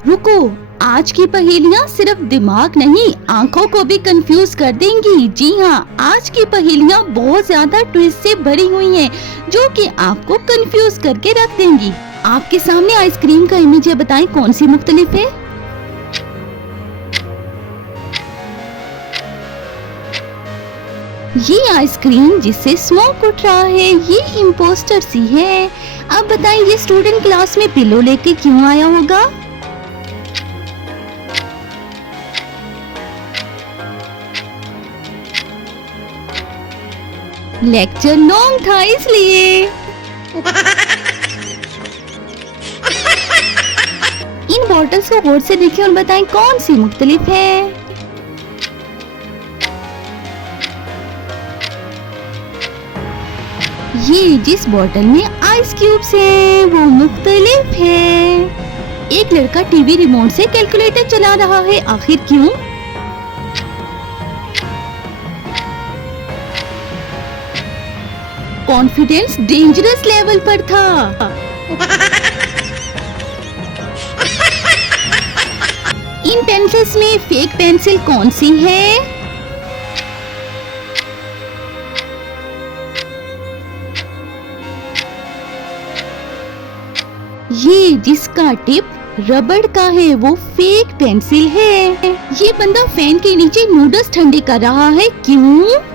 रुको, आज की पहेलियाँ सिर्फ दिमाग नहीं आंखों को भी कंफ्यूज कर देंगी। जी हाँ, आज की पहेलियाँ बहुत ज्यादा ट्विस्ट से भरी हुई हैं, जो कि आपको कंफ्यूज करके रख देंगी। आपके सामने आइसक्रीम का इमेज है, बताएं कौन सी मुख्तलिफ है। ये आइसक्रीम जिससे स्मोक उठ रहा है, ये इम्पोस्टर सी है। अब बताएं ये स्टूडेंट क्लास में पिलो लेके क्यों आया होगा। लेक्चर लॉन्ग था इसलिए। इन बॉटल्स को गौर से देखिए और बताएं कौन सी मुख्तलिफ है। ये जिस बॉटल में आइस क्यूब्स हैं वो मुख्तलिफ है। एक लड़का टीवी रिमोट से कैलकुलेटर चला रहा है, आखिर क्यों। कॉन्फिडेंस डेंजरस लेवल पर था। इन पेंसिल्स में फेक पेंसिल कौन सी है। ये जिसका टिप रबड़ का है वो फेक पेंसिल है। ये बंदा फैन के नीचे नूडल्स ठंडे कर रहा है, क्यों।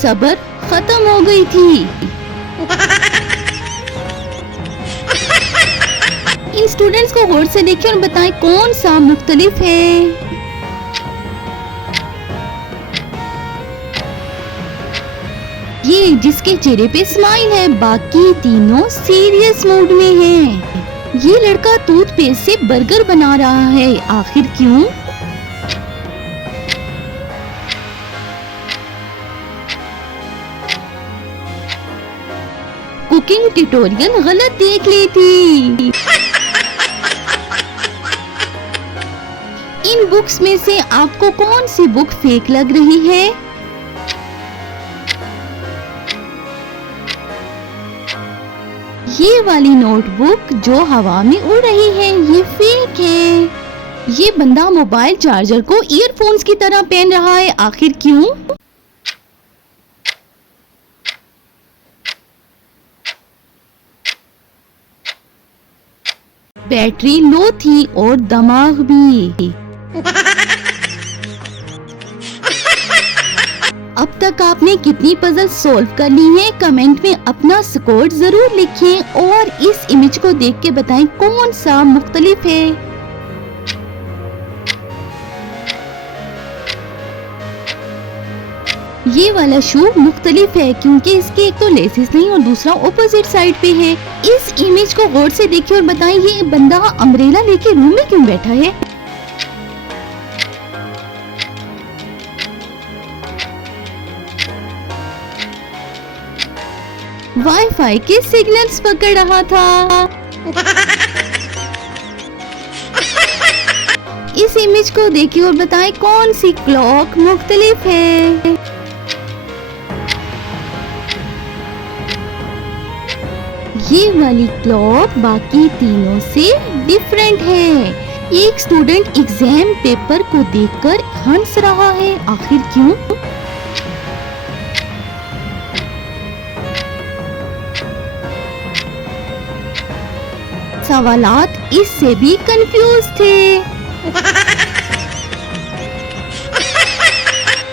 सब्र खत्म हो गई थी। इन स्टूडेंट्स को गौर से देखिए और बताएं कौन सा मुख्तलिफ है। ये जिसके चेहरे पे स्माइल है, बाकी तीनों सीरियस मूड में हैं। ये लड़का टूथपेस्ट से बर्गर बना रहा है, आखिर क्यों। कुकिंग ट्यूटोरियल गलत देख ली थी। इन बुक्स में से आपको कौन सी बुक फेक लग रही है। ये वाली नोटबुक जो हवा में उड़ रही है ये फेक है। ये बंदा मोबाइल चार्जर को ईयरफोन्स की तरह पहन रहा है, आखिर क्यों। बैटरी लो थी और दिमाग भी। अब तक आपने कितनी पजल सॉल्व कर ली है, कमेंट में अपना स्कोर जरूर लिखें और इस इमेज को देख के बताएं कौन सा मुख्तलिफ है। ये वाला शू मुख्तलिफ है क्योंकि इसके एक तो लेसेस नहीं और दूसरा ऑपोजिट साइड पे है। इस इमेज को गौर से देखिए और बताएं ये बंदा अम्ब्रेला लेके रूम में क्यों बैठा है। वाईफाई के सिग्नल्स पकड़ रहा था। इस इमेज को देखिए और बताएं कौन सी क्लॉक मुख्तलिफ है। ये वाली क्लॉक बाकी तीनों से डिफरेंट है। एक स्टूडेंट एग्जाम पेपर को देखकर हंस रहा है, आखिर क्यों। सवालात इससे भी कंफ्यूज थे।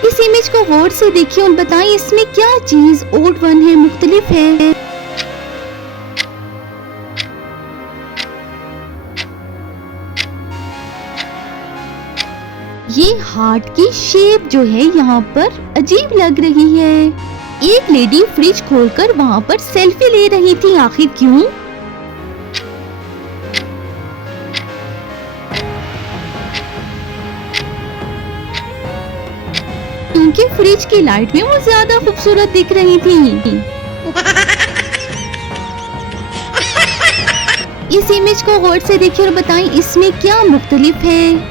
इस इमेज को गौर से देखिए और बताएं इसमें क्या चीज ओड वन है, मुख्तलिफ है। ये हार्ट की शेप जो है यहाँ पर अजीब लग रही है। एक लेडी फ्रिज खोलकर वहाँ पर सेल्फी ले रही थी, आखिर क्यों। क्योंकि फ्रिज की लाइट में वो ज्यादा खूबसूरत दिख रही थी। इस इमेज को गौर से देखिए और बताएं इसमें क्या मुख्तलिफ है।